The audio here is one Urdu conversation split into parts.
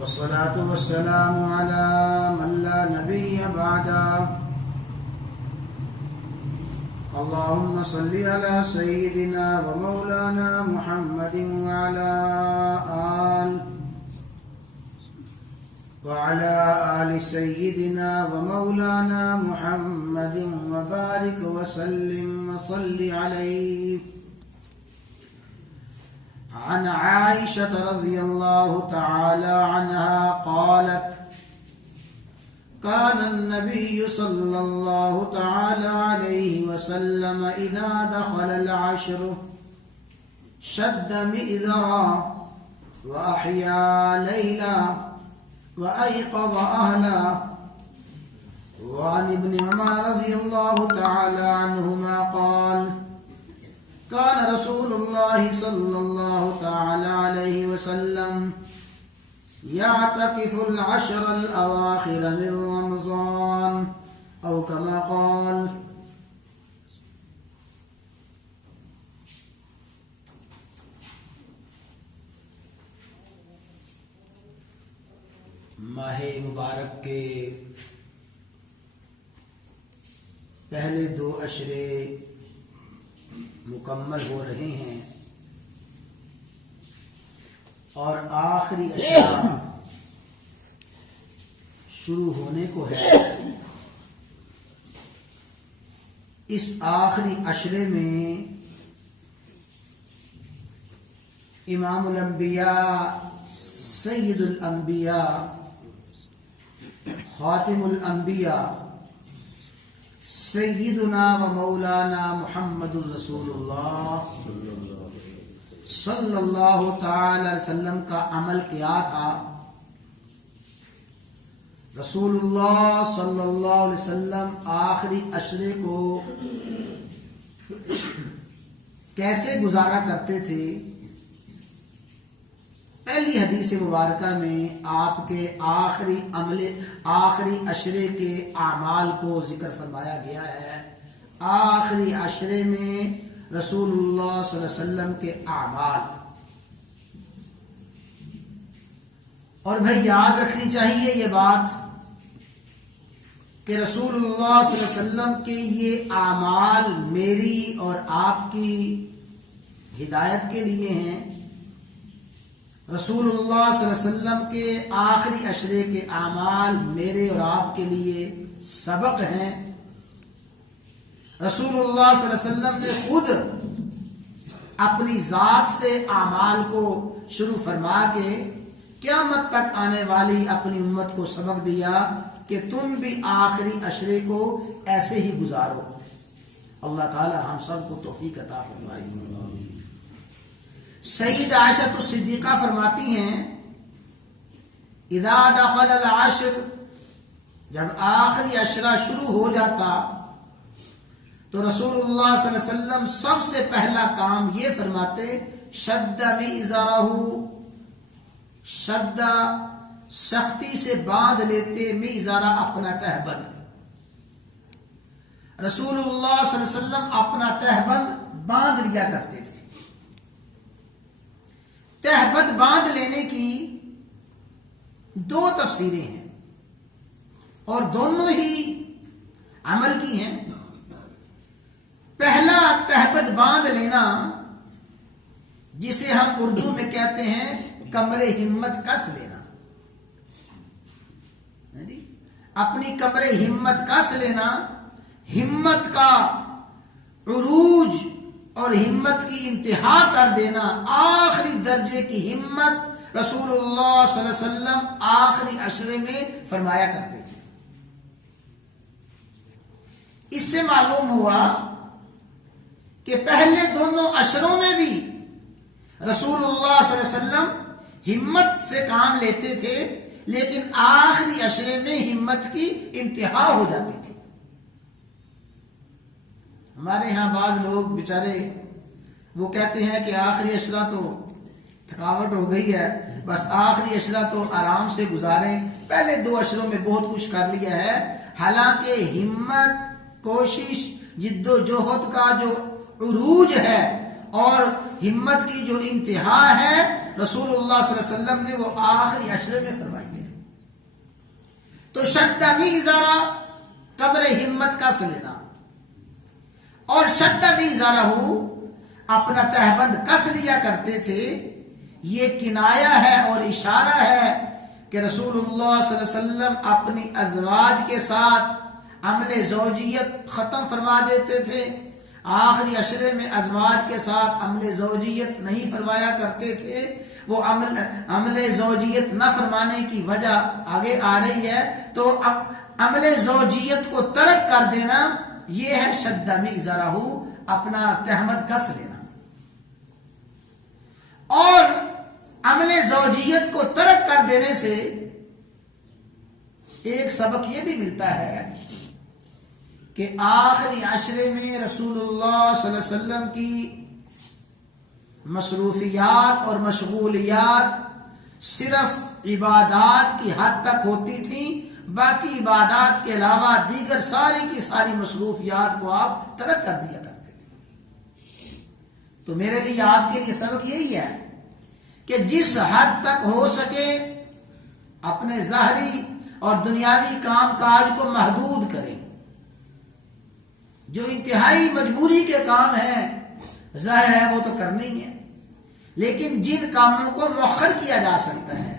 والصلاة والسلام على من لا نبي بعده. اللهم صل على سيدنا ومولانا محمد وعلى آل سيدنا ومولانا محمد وبارك وسلم وصل عليه. عن عائشة رضي الله تعالى عنها قالت: كان النبي صلى الله تعالى عليه وسلم إذا دخل العشر شد مئذرا وأحيا ليلا وأيقظ أهلا. وعن ابن عمر رضي الله تعالى عنهما قال: كان رسول الله صلى الله تعالى عليه وسلم يعتكف العشر الأواخر من رمضان أو كما قال. ماہ مبارک کے پہلے 2 عشرے مکمل ہو رہے ہیں اور آخری عشرہ شروع ہونے کو ہے. اس آخری عشرے میں امام الانبیاء، سید الانبیاء، خاتم الانبیاء، سیدنا و مولانا محمد رسول اللہ صلی اللہ تعالی علیہ وسلم کا عمل کیا تھا. رسول اللہ صلی اللہ علیہ وسلم آخری عشرے کو کیسے گزارا کرتے تھے. پہلی حدیث مبارکہ میں آپ کے آخری عشرے کے اعمال کو ذکر فرمایا گیا ہے. آخری عشرے میں رسول اللہ صلی اللہ علیہ وسلم کے اعمال. اور بھائی یاد رکھنی چاہیے یہ بات کہ رسول اللہ صلی اللہ علیہ وسلم کے یہ اعمال میری اور آپ کی ہدایت کے لیے ہیں. رسول اللہ صلی اللہ علیہ وسلم کے آخری عشرے کے اعمال میرے اور آپ کے لیے سبق ہیں. رسول اللہ صلی اللہ علیہ وسلم نے خود اپنی ذات سے اعمال کو شروع فرما کے قیامت تک آنے والی اپنی امت کو سبق دیا کہ تم بھی آخری عشرے کو ایسے ہی گزارو. اللہ تعالی ہم سب کو توفیق عطا فرمائے. سید عائشہ الصدیقہ فرماتی ہیں: اذا دخل العشر، جب آخری عشرہ شروع ہو جاتا تو رسول اللہ صلی اللہ علیہ وسلم سب سے پہلا کام یہ فرماتے: شد مئزرہ، شد سختی سے باندھ لیتے، مئزرہ اپنا تہبند. رسول اللہ صلی اللہ علیہ وسلم اپنا تہبند باندھ لیا کرتے تھے. تہبند باندھ لینے کی 2 تفسیریں ہیں اور دونوں ہی عمل کی ہیں. پہلا تہبند باندھ لینا، جسے ہم اردو میں کہتے ہیں کمر ہمت کس لینا. اپنی کمر ہمت کس لینا، ہمت کا عروج اور ہمت کی انتہا کر دینا. آخری درجے کی ہمت رسول اللہ صلی اللہ علیہ وسلم آخری عشرے میں فرمایا کرتے تھے. اس سے معلوم ہوا کہ پہلے دونوں عشروں میں بھی رسول اللہ صلی اللہ علیہ وسلم ہمت سے کام لیتے تھے، لیکن آخری عشرے میں ہمت کی انتہا ہو جاتی تھی. ہمارے ہاں بعض لوگ بیچارے وہ کہتے ہیں کہ آخری عشرہ تو تھکاوٹ ہو گئی ہے، بس آخری عشرہ تو آرام سے گزاریں، پہلے 2 عشروں میں بہت کچھ کر لیا ہے. حالانکہ ہمت، کوشش، جد و جہد کا جو عروج ہے اور ہمت کی جو انتہا ہے رسول اللہ صلی اللہ علیہ وسلم نے وہ آخری عشرے میں فرمائی ہے. تو شد میزارہ قبر ہمت کا لینا، اور شد میزارہ اپنا تہبند کس لیا کرتے تھے، یہ کنایا ہے اور اشارہ ہے کہ رسول اللہ صلی اللہ علیہ وسلم اپنی ازواج کے ساتھ عمل زوجیت ختم فرما دیتے تھے. آخری عشرے میں ازواج کے ساتھ عمل زوجیت نہیں فرمایا کرتے تھے. وہ عمل زوجیت نہ فرمانے کی وجہ آگے آ رہی ہے. تو عمل زوجیت کو ترک کر دینا یہ ہے شد میزارہ، اپنا تہمت کس لینا. اور عمل زوجیت کو ترک کر دینے سے ایک سبق یہ بھی ملتا ہے کہ آخری عشرے میں رسول اللہ صلی اللہ علیہ وسلم کی مصروفیات اور مشغولیات صرف عبادات کی حد تک ہوتی تھیں، باقی عبادات کے علاوہ دیگر ساری کی ساری مصروفیات کو آپ ترک کر دیا کرتے تھے. تو میرے لیے آپ کے لیے سبق یہی ہے کہ جس حد تک ہو سکے اپنے ظاہری اور دنیاوی کام کاج کو محدود کریں. جو انتہائی مجبوری کے کام ہیں ظاہر ہے وہ تو کرنے ہی ہے، لیکن جن کاموں کو مؤخر کیا جا سکتا ہے،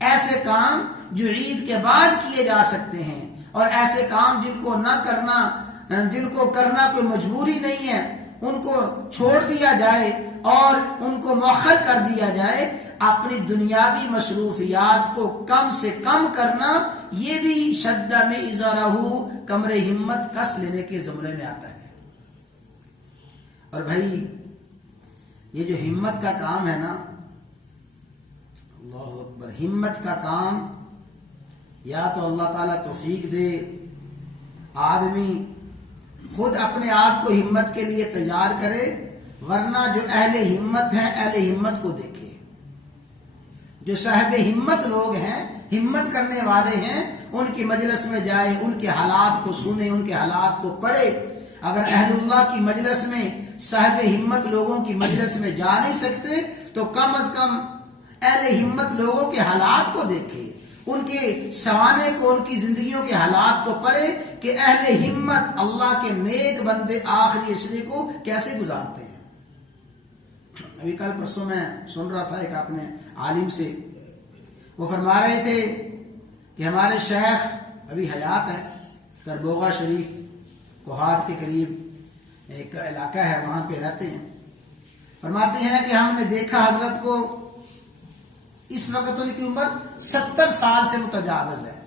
ایسے کام جو عید کے بعد کیے جا سکتے ہیں، اور ایسے کام جن کو نہ کرنا، جن کو کرنا کوئی مجبوری نہیں ہے، ان کو چھوڑ دیا جائے اور ان کو مؤخر کر دیا جائے. اپنی دنیاوی مصروفیات کو کم سے کم کرنا یہ بھی شد میزارہ کمر ہمت کس لینے کے زمرے میں آتا ہے. اور بھائی یہ جو ہمت کا کام ہے نا، اللہ اکبر، ہمت کا کام یا تو اللہ تعالیٰ توفیق دے آدمی خود اپنے آپ کو ہمت کے لیے تیار کرے، ورنہ جو اہل ہمت ہیں اہل ہمت کو دیکھے. جو صاحب ہمت لوگ ہیں، ہمت کرنے والے ہیں، ان کی مجلس میں جائے، ان کے حالات کو سنے، ان کے حالات کو پڑھے. اگر اہل اللہ کی مجلس میں، صاحب ہمت لوگوں کی مجلس میں جا نہیں سکتے تو کم از کم اہل ہمت لوگوں کے حالات کو دیکھے، ان کے سوانے کو، ان کی زندگیوں کے حالات کو پڑھے کہ اہل ہمت اللہ کے نیک بندے آخری عشرے کو کیسے گزارتے ہیں. ابھی کل پرسوں میں سن رہا تھا ایک اپنے عالم سے، وہ فرما رہے تھے کہ ہمارے شیخ ابھی حیات ہے، کربوغا شریف کوہاٹ کے قریب ایک علاقہ ہے، وہاں پہ رہتے ہیں. فرماتے ہیں کہ ہم نے دیکھا حضرت کو، اس وقت ان کی عمر 70 سال سے متجاوز ہے،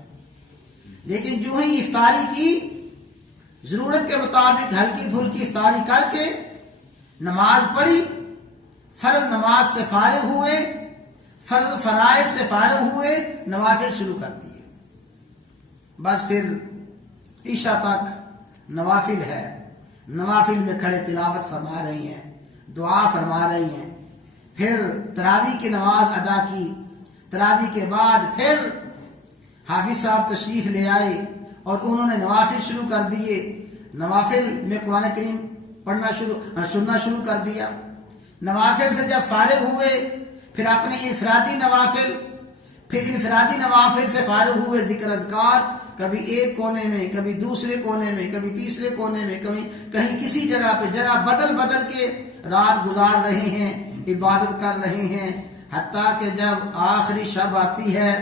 لیکن جو ہی افطاری کی، ضرورت کے مطابق ہلکی پھلکی افطاری کر کے نماز پڑھی، فرض نماز سے فارغ ہوئے، فرض فرائض سے فارغ ہوئے، نوافل شروع کر دیے. بس پھر عشاء تک نوافل ہے، نوافل میں کھڑے تلاوت فرما رہی ہیں، دعا فرما رہی ہیں. پھر تراویح کی نماز ادا کی، تراویح کے بعد پھر حافظ صاحب تشریف لے آئے اور انہوں نے نوافل شروع کر دیے. نوافل میں قرآن کریم سننا شروع کر دیا. نوافل سے جب فارغ ہوئے پھر اپنے انفرادی نوافل، پھر انفرادی نوافل سے فارغ ہوئے ذکر اذکار، کبھی ایک کونے میں، کبھی دوسرے کونے میں، کبھی تیسرے کونے میں، کبھی کہیں کسی جگہ پہ، جگہ بدل بدل کے رات گزار رہے ہیں، عبادت کر رہے ہیں. حتیٰ کہ جب آخری شب آتی ہے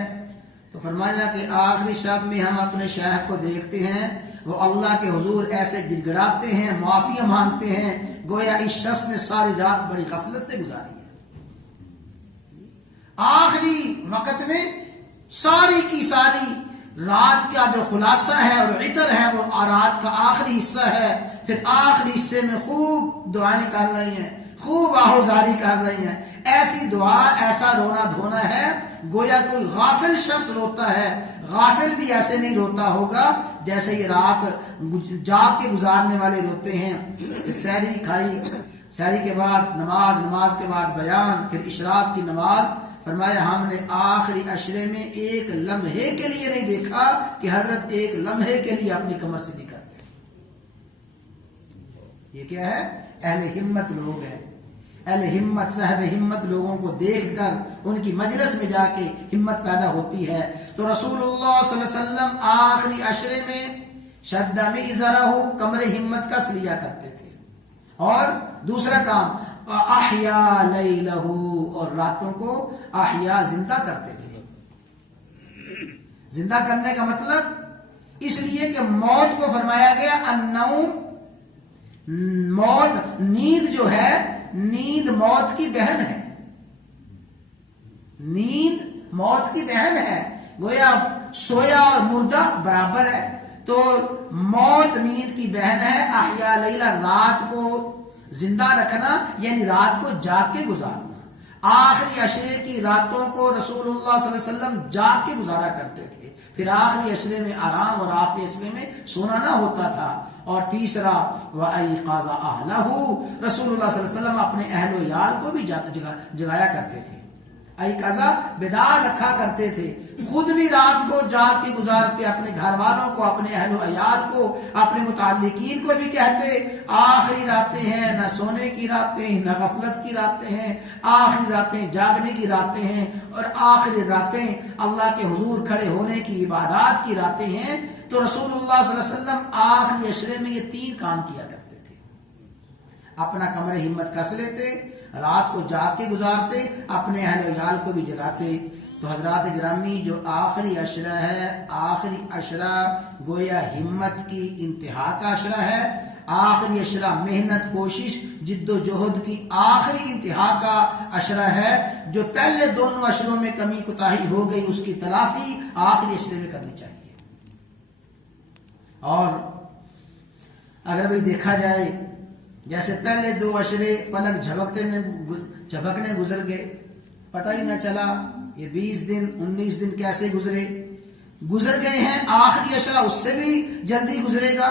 تو فرمایا کہ آخری شب میں ہم اپنے شیخ کو دیکھتے ہیں، وہ اللہ کے حضور ایسے گڑ گڑاتے ہیں، معافی مانگتے ہیں، گویا اس شخص نے ساری رات بڑی غفلت سے گزاری ہے. آخری وقت میں ساری کی ساری رات کا جو خلاصہ ہے اور عطر ہے وہ رات کا آخری حصہ ہے. پھر آخری حصے میں خوب دعائیں کر رہی ہیں، خوب آہوزاری کر رہی ہیں. ایسی دعا، ایسا رونا دھونا ہے گویا کوئی غافل شخص روتا ہے. غافل بھی ایسے نہیں روتا ہوگا جیسے یہ رات جاگ کے گزارنے والے روتے ہیں. سحری کھائی، سحری کے بعد نماز، نماز کے بعد بیان، پھر اشراق کی نماز. فرمایا ہم نے آخری عشرے میں ایک لمحے کے لیے نہیں دیکھا کہ حضرت ایک لمحے کے لیے اپنی کمر سے نہیں کرتے. یہ کیا ہے؟ اہل ہمت لوگ ہیں. اہل ہمت صاحب ہمت لوگوں کو دیکھ کر ان کی مجلس میں جا کے ہمت پیدا ہوتی ہے. تو رسول اللہ صلی اللہ علیہ وسلم آخری عشرے میں شد میزرہ کمر ہمت کس لیا کرتے تھے. اور دوسرا کام احیا لیلہ، اور راتوں کو احیا زندہ کرتے تھے. زندہ کرنے کا مطلب اس لیے کہ موت کو فرمایا گیا النوم، موت، نیند جو ہے، نیند موت کی بہن ہے. نیند موت کی بہن ہے، گویا سویا اور مردہ برابر ہے. تو موت نیند کی بہن ہے. احیا لیلہ، رات کو زندہ رکھنا یعنی رات کو جاگ کے گزارنا. آخری عشرے کی راتوں کو رسول اللہ صلی اللہ علیہ وسلم جاگ کے گزارا کرتے تھے. پھر آخری عشرے میں آرام اور آخری عشرے میں سونا نہ ہوتا تھا. اور تیسرا وَأَيْقَظَ أَهْلَهُ، رسول اللہ صلی اللہ علیہ وسلم اپنے اہل و عیال کو بھی جگایا کرتے تھے. ایقظہ بیدار رکھا کرتے تھے. خود بھی رات کو جاگ کے گزارتے، اپنے گھر والوں کو، اپنے اہل و عیال کو، اپنے متعلقین کو بھی کہتے آخری راتیں ہیں، نہ سونے کی راتیں نہ غفلت کی راتیں ہیں، آخری راتیں جاگنے کی راتیں ہیں، اور آخری راتیں اللہ کے حضور کھڑے ہونے کی عبادات کی راتیں ہیں. تو رسول اللہ صلی اللہ علیہ وسلم آخری عشرے میں یہ 3 کام کیا کرتے تھے. اپنا کمر ہمت کس لیتے، رات کو جاگ کے گزارتے، اپنے اہل و عیال کو بھی جگاتے. تو حضرات گرامی، جو آخری عشرہ ہے، آخری عشرہ گویا ہمت کی انتہا کا عشرہ ہے. آخری عشرہ محنت، کوشش، جد و جہد کی آخری انتہا کا عشرہ ہے. جو پہلے دونوں عشروں میں کمی کوتاہی ہو گئی، اس کی تلافی آخری عشرے میں کرنی چاہیے. اور اگر بھی دیکھا جائے، جیسے پہلے 2 عشرے پلک جھپکنے گزر گئے، پتہ ہی نہ چلا یہ 20 دن 19 دن کیسے گزر گئے ہیں. آخری عشرہ اس سے بھی جلدی گزرے گا.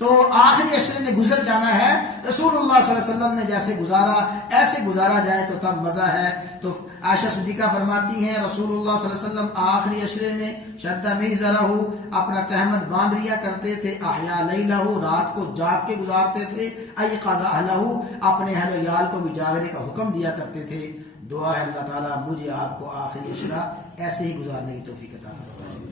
تو آخری عشرے میں گزر جانا ہے. رسول اللہ صلی اللہ علیہ وسلم نے جیسے گزارا ایسے گزارا جائے تو تب مزہ ہے. تو عائشہ صدیقہ فرماتی ہیں رسول اللہ صلی اللہ علیہ وسلم آخری عشرے میں شد میزرہ، اپنا تہمت باندھ لیا کرتے تھے. احیا لیلہ، رات کو جاگ کے گزارتے تھے. ایقظ اہلہ، اپنے اہل و عیال کو بھی جاگنے کا حکم دیا کرتے تھے. دعا ہے اللہ تعالیٰ مجھے آپ کو آخری عشرہ ایسے ہی گزارنے کی توفیق عطا فرمائے.